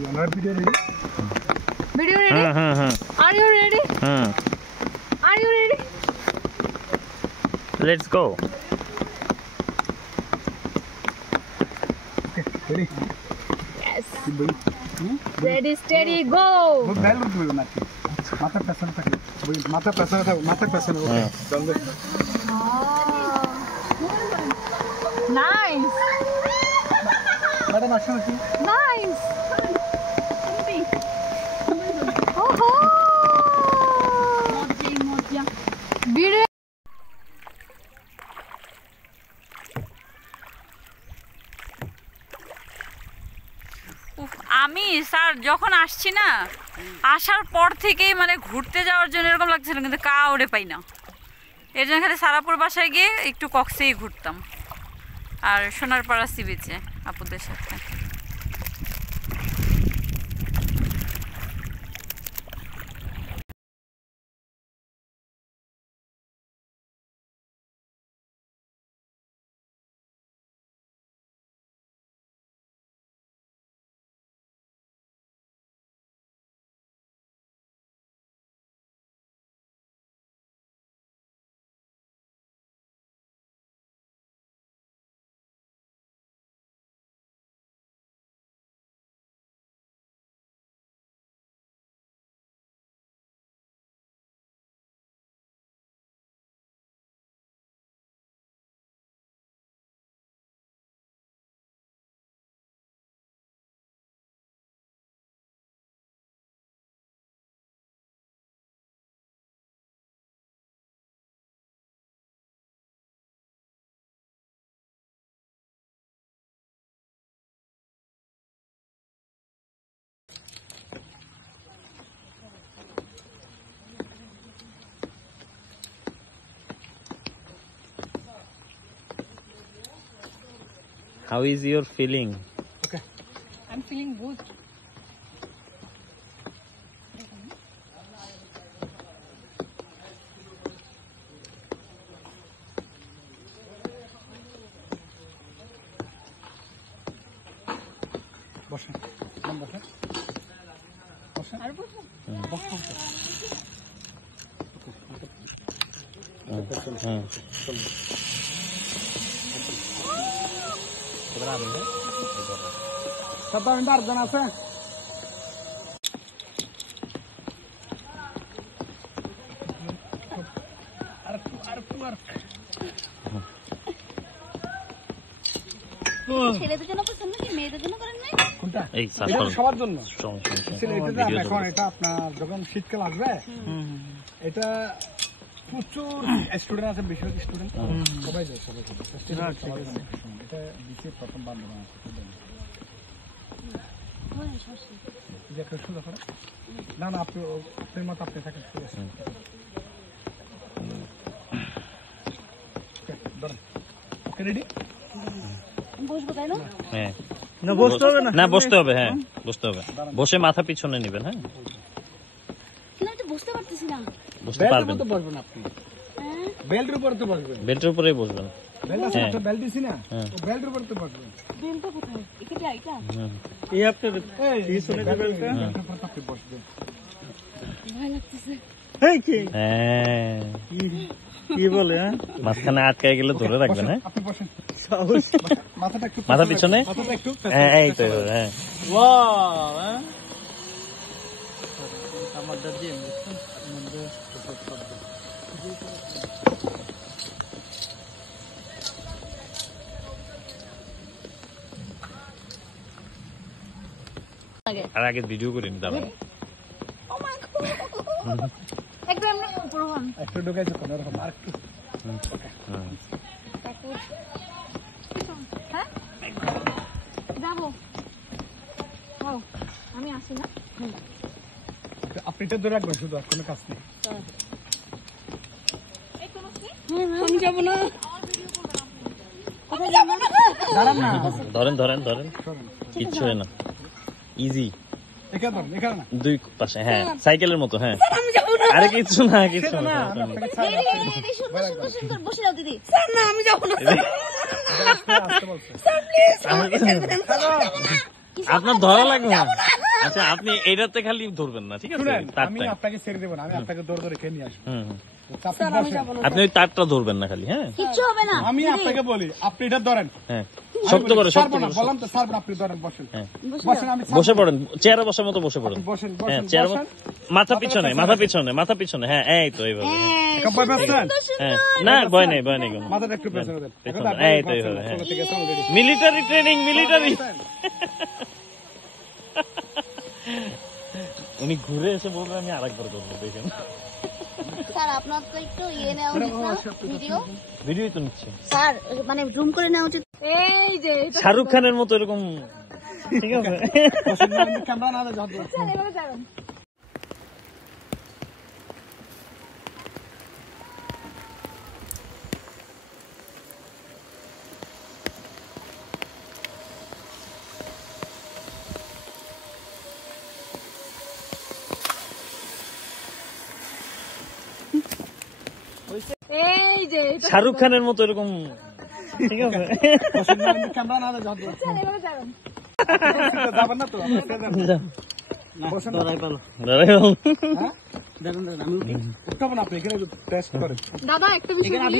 Video ready? Video ready? Are you ready? Are you ready? Let's go. Okay, ready? Yes. Ready, steady, go. Bell will not. Mata person. Mata person. Okay. Done. Nice. Madam, action. Nice. Video. আমি sir যখন আসছি না আসার পর থেকেই মানে ঘুরতে যাওয়ার জন্য এরকম লাগছিল কিন্তু কাউরে পাই না এর জন্য খালি সারাপুর বাসায় গিয়ে একটু কক্সেই ঘুরতাম আর সোনারপাড়া সি বিচে আপুদের সাথে How is your feeling? Okay. I'm feeling good. Boshan. Boshan. Boshan. Are you? Boshan. Satu bentar, jangan apa? ছেলেদের জন্য পছন্দ কি মেয়েদের জন্য করেন নাই কোনটা? এই এটা সবার জন্য। Strong. এটা এখন এটা আপনার যখন শীতকাল আসবে এটা প্রচুর স্টুডেন্ট আছে বেশিরভাগ স্টুডেন্ট সবাই যায় সবাই এটা বিশেষ প্রথম বান্ধব আছে যে একটা শুরু করে না না আপনি আপনার মত আপনি থাকেন শুরু আছে ওকে রেডি বসবো তাই না হ্যাঁ না বসতে হবে না না বসতে হবে হ্যাঁ বসতে হবে বসে মাথা পিছনে নেবেন হ্যাঁ কিন্তু আমি তো বুঝতে পারতেছি না বসতে পারবেন তো বসবেন আপনি বেল্টের উপর তো বসবেন বেল্টের উপরেই বসবেন বেল্ট আছে একটা বেল্ট দিছি না হ্যাঁ। ও বেল্টের উপর তো বসবেন বেলটা কোথায় এটা এটা এই আপনার এই শুনে যে বেল্টটা বেল্টের উপর আপনি বসবেন ভয় লাগতেছে এই কি হ্যাঁ কি বলে হ্যাঁ মাঝখানে আটকায় গেলে ধরে রাখবেন হ্যাঁ আপনি বসেন মাথাটা একটু মাথা পিছনে মাথাটা একটু হ্যাঁ এই তো হ্যাঁ ওয়াও হ্যাঁ আমার দাদি মধ্যে আর আগে ভিডিও করিনি দাঁড়ান একদম উপর হন একটু ঢুকাইছো কোন রকম আর একটু হ্যাঁ যাবো ও আমি আসি না আপনি এটা ধরে রাখবেন শুধু আর কোনো কাজ নেই আমি যাবো না দাঁড়ান না ধরেন কিচ্ছু হয় না ইজি এখানে ধরেন এখানে না দুই পাশে হ্যাঁ সাইকেলের মতো হ্যাঁ আরে কিছু না বসে যাও দিদি না আমি যাবো না আপনার ধরা লাগবে না আচ্ছা আপনি এইটাতে খালি ধরবেন না, ঠিক আছে? শুনেন, আমি তারটা আপনাকে ছেড়ে দেবো না, আমি আপনাকে দৌড় দৌড়ে খেয়ে নিয়ে আসবো। হুম, হুম। আপনি বসেন। আপনি ওই তারটা ধরবেন না খালি, হ্যাঁ কিচ্ছু হবে না। আমি আপনাকে বলি, আপনি এটা ধরেন। হ্যাঁ, শক্ত করে, শক্ত ছাড়বো না, করে। বললাম তো ছাড়বো না, আপনি ধরেন, বসেন। হ্যাঁ। বসেন, আমি বসে পড়েন, চেয়ারে বসার মতো বসে পড়েন। বসেন, হ্যাঁ, বসেন, চেয়ারে বসেন। মাথা পিছনে, মাথা পিছনে, মাথা পিছনে, হ্যাঁ এই তো এইভাবে। এখন ভয় পাচ্ছেন? হ্যাঁ, না ভয় নেই, ভয় নেই কোনো। মাথাটা একটু পেছনে দেন। এখন পেছনে, আপনি এই তো বসেন, এইভাবে, হ্যাঁ। চলো, ঠিক আছে, already। Military training, military. উনি ঘুরে এসে বলবে আমি আরেকবার করবো, দেখেন। স্যার আপনার তো একটু ইয়ে নেওয়া উচিত না ভিডিও। ভিডিওই তো নিচ্ছে। স্যার মানে জুম করে নেওয়া উচিত। এই যে শাহরুখ খানের মতো এরকম, ঠিক আছে? বসেন না, আমি ক্যামেরা না ধরবো। এভাবে দাঁড়ান। এই যে শাহরুখ খানের মতো এরকম, ঠিক আছে? বসেন না, আমি ক্যামেরা না ধরবো। এভাবে দাঁড়ান। যাবেন না তো, আপনি ছেড়ে দেন। বসেন না। দাঁড়াই হ্যাঁ? উঠতে হবে না, আপনি এখানে টেস্ট করেন। দাদা একটা বিষয় বলি।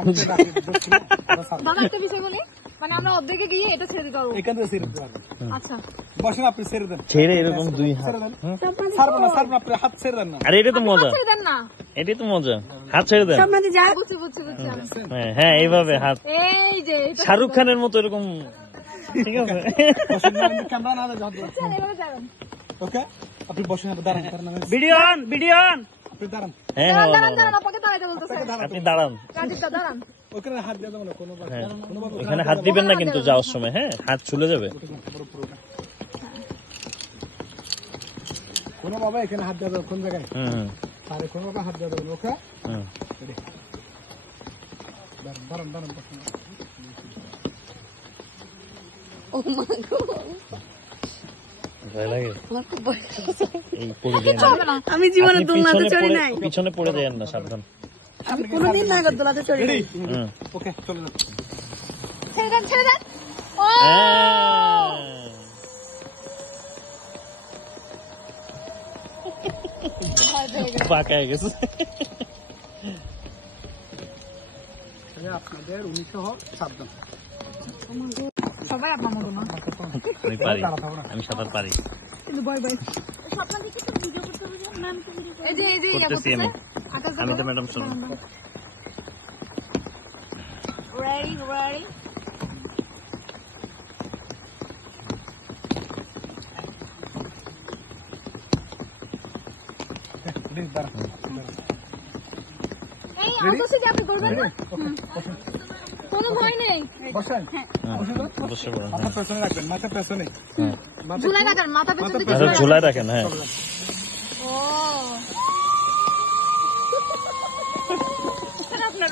আমি তো ডাকি, বসছি না, ওরা ছাড়বে। দাদা একটা বিষয় বলি, মানে আমরা অর্ধেকে গিয়ে এটা ছেড়ে দিতে পারবো। এখান থেকে ছেড়ে দিতে পারবেন। আচ্ছা বসেন, আপনি ছেড়ে দেন। ছেড়ে এরকম দুই হাত। ছেড়ে দেন। ছাড়বো না, ছাড়বো না, আপনি হাত ছেড়ে দেন না। আরে এটা তো মজা, ছেড়ে দেন না। এটাই তো মজা। হাত ছেড়ে দেন। বুঝছি বুঝছি বুঝছি আমি। হ্যাঁ, হ্যাঁ এইভাবে হাত। এই যে শাহরুখ খানের মতো এরকম, ঠিক আছে? বসেন না, আমি ক্যামেরা না ধরবো। এভাবে দাঁড়ান। ওকে, আপনি বসেন, আপনি দাঁড়ান, দাঁড়ান, ভিডিও অন, ভিডিও অন। আপনি দাঁড়ান। হ্যাঁ, হ্যাঁ, দাঁড়ান দাঁড়ান আপনাকে দাঁড়াইতে বলতেছে। আপনি দাঁড়ান। রাজীবটা দাঁড়ান। ওখানে হাত দিয়ে দেবো না, কোনোভাবে। হ্যাঁ, কোনোভাবে এখানে হাত দিবেন না কিন্তু যাওয়ার সময়, হ্যাঁ হাত ছুলে যাবে। কোনোভাবে এখানে হাত দিয়ে দেবো, কোন জায়গায়? হুম, আরে কোনোভাবে হাত দিয়ে দেবেন, ওকে? হুম। দাঁড়ান, দাঁড়ান, দাঁড়ান, বসেন। ও মা গো, ভয় লাগে আমার খুব ভয় লাগছে। এই পড়ে যায় না। হবে না। আমি জীবনে আপনি দোলনাতে পিছনে চড়ি পড়ে- নাই। পিছনে পড়ে যায় না, সাবধান। আমি কোনোদিন না দোলনাতে চড়ি নাই। হুম। ওকে, চলে যান। ছেড়ে দেন ছেড়ে দেন। ও পাকা হয়ে গেছে। তাহলে আপনাদের 1900 সাবধান। সবাই আপনার মতো না, আমি পারি, দাঁড়াতে হবে না। আমি সাঁতার পারি। কিন্তু ভয় ভয়। এই যে এই যে ইয়া করতেছি আমি। করতেছে। আমি তো ম্যাডাম শুনুন। Ready, ready. প্লিজ দাঁড়ান, দাঁড়ান। এই অবশ্যই যে আপনি করবেন না। ওকে, বসেন। কোনো ভয় নেই। বসেন। হ্যাঁ, বসে পড়ুন। মাথা পেছনে রাখবেন, মাথা পেছনে। হ্যাঁ, মাথা- ঝুলাই রাখেন, মাথা পেছন দিকে মাথা ঝুলায় রাখেন, হ্যাঁ। চলে যান। ও স্যার আপনার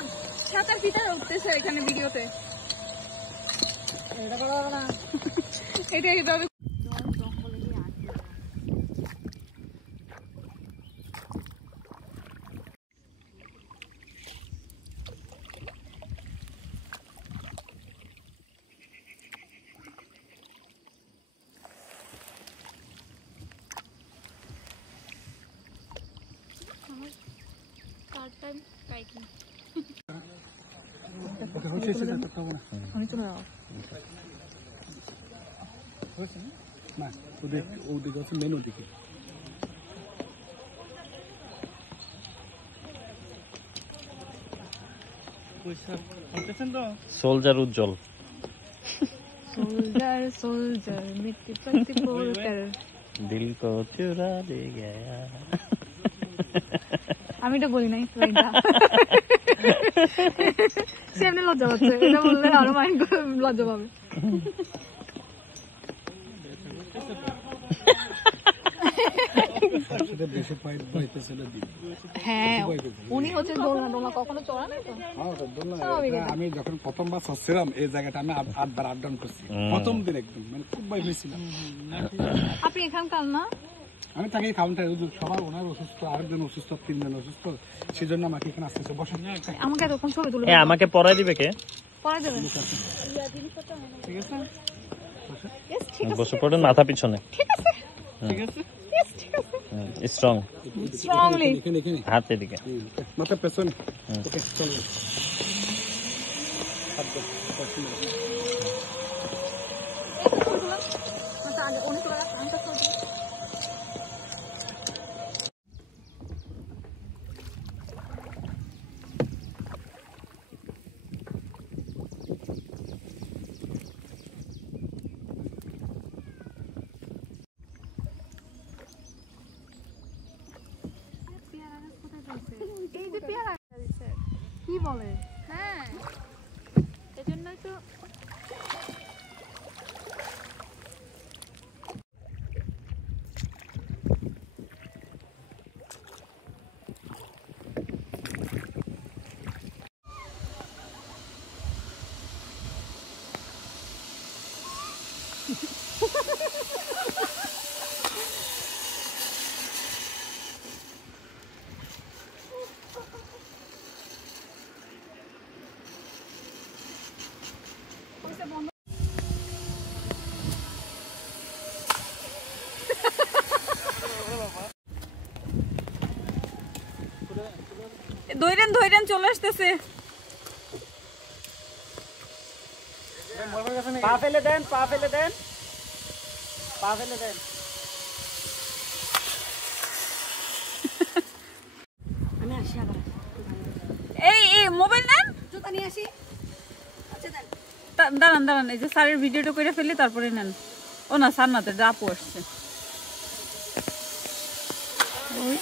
সাঁতার ভিতরে উঠতেছে এখানে ভিডিওতে। এটা করা যাবে না। এটা এইভাবে ওকে, হচ্ছে, হচ্ছে, যেতে হবে না। আমি চলে যাবো। হয়েছে না? না, ওদিকে হচ্ছে মেন ওদিকে। সোলজার উজ্জ্বল। सोल्जर सोल्जर मिट्टी पत्ती बोलकर দিল কো চুরা ले गया। আমি এটা বলি নাই লাইনটা। সে এমনি লজ্জা পাচ্ছে, এটা বললে আরো মাইন্ড লজ্জা পাবে। সাথে বেশি পাইতেছিল দিন। হ্যাঁ উনি হচ্ছে দোলনা টোলনা কখনো চড়া নাই তো। হ্যাঁ, ওটা বললাম, এটা আমি যখন প্রথমবার চড়ছিলাম এই জায়গাটা আমি 8 বার আপ ডাউন করছি। প্রথম দিন একদম মানে খুব ভয় হয়েছিলাম। আপনি এখানকার না? আমি তাকে কাউন্টারে সবার ওনার অসুস্থ, আরেকজন অসুস্থ, 3 জন অসুস্থ, সেজন্য আমাকে এখানে আসতেছে। বসেন, আমাকে এতক্ষণ ছবি তুলে এ আমাকে পড়াই দিবে কে? পরে দেবেন। ঠিক আছে? Yes, ঠিক আছে বসে পড়েন মাথা পিছনে। ঠিক আছে। ঠিক আছে স্ট্রং স্ট্রংলি এখানে এখানে হাত এদিকে মাথা পেছনে ওকে চলো কি বলে? হ্যাঁ, এজন্যই তো ধৈরেন ধৈরেন চলে আসতেছে। পা ফেলে দেন পা ফেলে দেন পা ফেলে দেন এই এই মোবাইল নেন, জুতা নিয়ে আসি। আচ্ছা দেন। দাঁড়ান দাঁড়ান, এই যে স্যারের ভিডিওটা করে ফেলি তারপরে নেন। ও না স্যার না, তো আপু আসছে। ওই